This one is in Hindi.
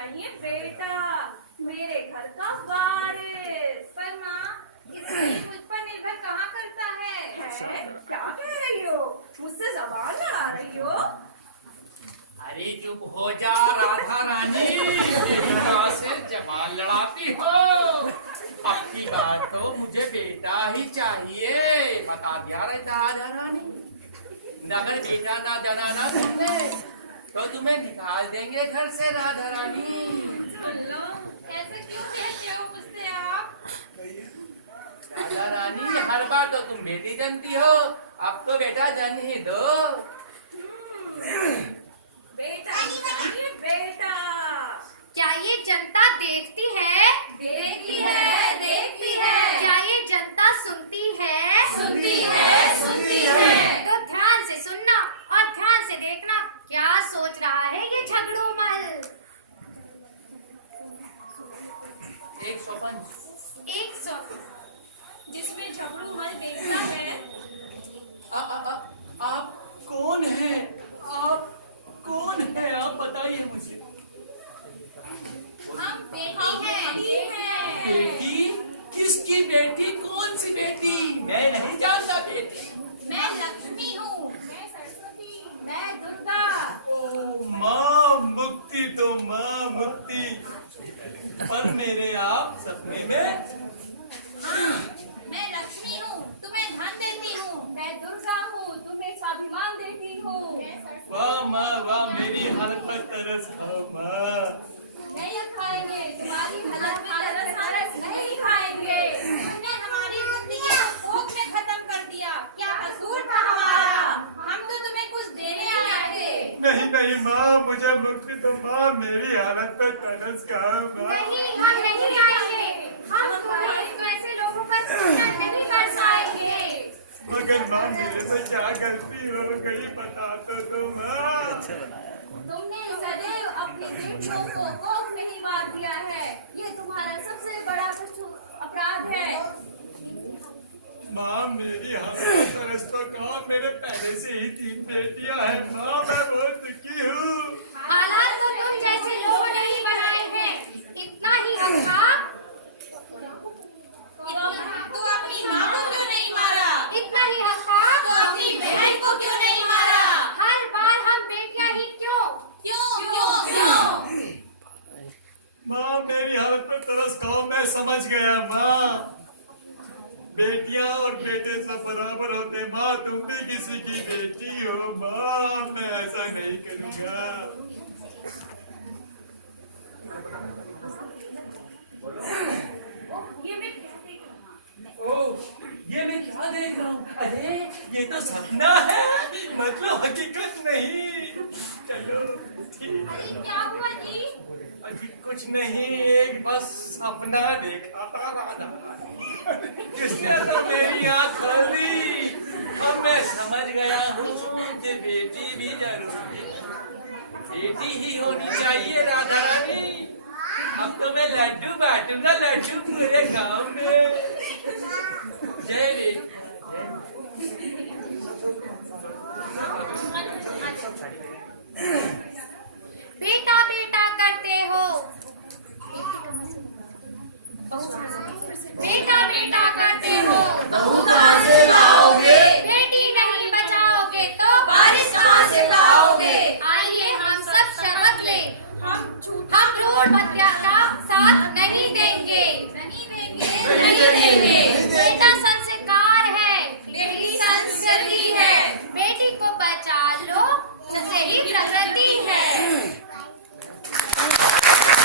चाहिए बेटा, मेरे घर का वारिस। पर माँ, इसलिए मुझ पर निर्भर कहाँ करता है? क्या कह रही हो? मुझसे जबान लड़ा रही हो? अरे चुप हो जा राधा रानी, बेटा से जबान लड़ाती हो। अब की बात तो मुझे बेटा ही चाहिए, बता दिया राधा रानी। अगर बेटा का जना न सुनने तो तुम्हें निकाल देंगे घर से राधा रानी। हेलो, ऐसे क्यों कहते हो मुझसे आप? राधा रानी, हर बार तो तुम बेटी जनती हो, अब तो बेटा जन ही दो। बेटा चाहिए बेटा। क्या ये जनता देखती है? देखती है, देखती है। क्या ये जनता सुनती है? सुनती है, सुनती है। तो ध्यान से सुनना और ध्यान से देखना, क्या सोच रहा है ये झगड़ूमल। 100 जिसमें झगड़ूमल देखता है। आप कौन है? आप कौन है? आप बताइए मुझे। हम बेटी हैं। बेटी? किसकी बेटी? कौन सी बेटी? मैं नहीं जानता बेटी। मैं लक्ष्मी हूँ। मैं सरस्वती। मैं दुर्गा। ओ माँ मुक्ति, तो माँ मुक्ति। पर मेरे आप सपने में। मैं लक्ष्मी हूँ, तुम्हें धन देती हूँ। मैं दुर्गा हूँ, तुम्हें स्वाभिमान देती हूँ। वाह माँ वाह, मेरी हालत पर तरस खाओ माँ। नहीं खाएंगे, तुम्हारी हालत में तरस नहीं खाएंगे। तुमने हमारी जिंदगी को भोग में खत्म कर दिया, क्या कसूर था हमारा? हम तो तुम्हें कुछ देने आए थे। नहीं नहीं माँ, मुझे मुक्ति तो माँ, मेरी हालत पर तरस खाओ माँ। नहीं, हम नहीं आएंगे। हम तुम्हें ऐसे लोगों पर अत्याचार नहीं कर पाएंगे। मगर माँ, मेरे से क्या गलती हो गई बता तो माँ। तुमने सदैव अपनी बेटियों को कोख में ही मार दिया है। ये तुम्हारा सबसे बड़ा अपराध है। माँ, मेरी हालत पर तरस तो कहा, मेरे पहले से ही 3 बेटियां हैं माँ, मैं बहुत दुखी हूँ। हालात तो तुम जैसे लोग नहीं बनाए हैं, इतना ही हक। तो अपनी माँ को क्यों नहीं मारा? इतना ही हक। तो अपनी बहन को क्यों नहीं मारा? हर बार हम बेटियां ही क्यों? क्यों? माँ, मेरी हालत पर तरस खाओ, मैं समझ गया माँ। बेटियां और बेटे सब बराबर होते माँ, तुम भी किसी की बेटी हो माँ, मैं ऐसा नहीं करूँगा। ये मैं क्या देख रहा हूँ? अरे ये तो सपना है, मतलब हकीकत नहीं। चलो ठीक। अरे क्या हुआ जी? अभी कुछ नहीं, एक बस सपना देखा था राधा रानी, जिसने तो मेरी आँख खोल दी। अब मैं समझ गया हूँ कि बेटी भी जरूरी है, बेटी ही होनी चाहिए राधा रानी। अब तो मैं लड्डू बांटूंगा, लड्डू पूरे गांव में।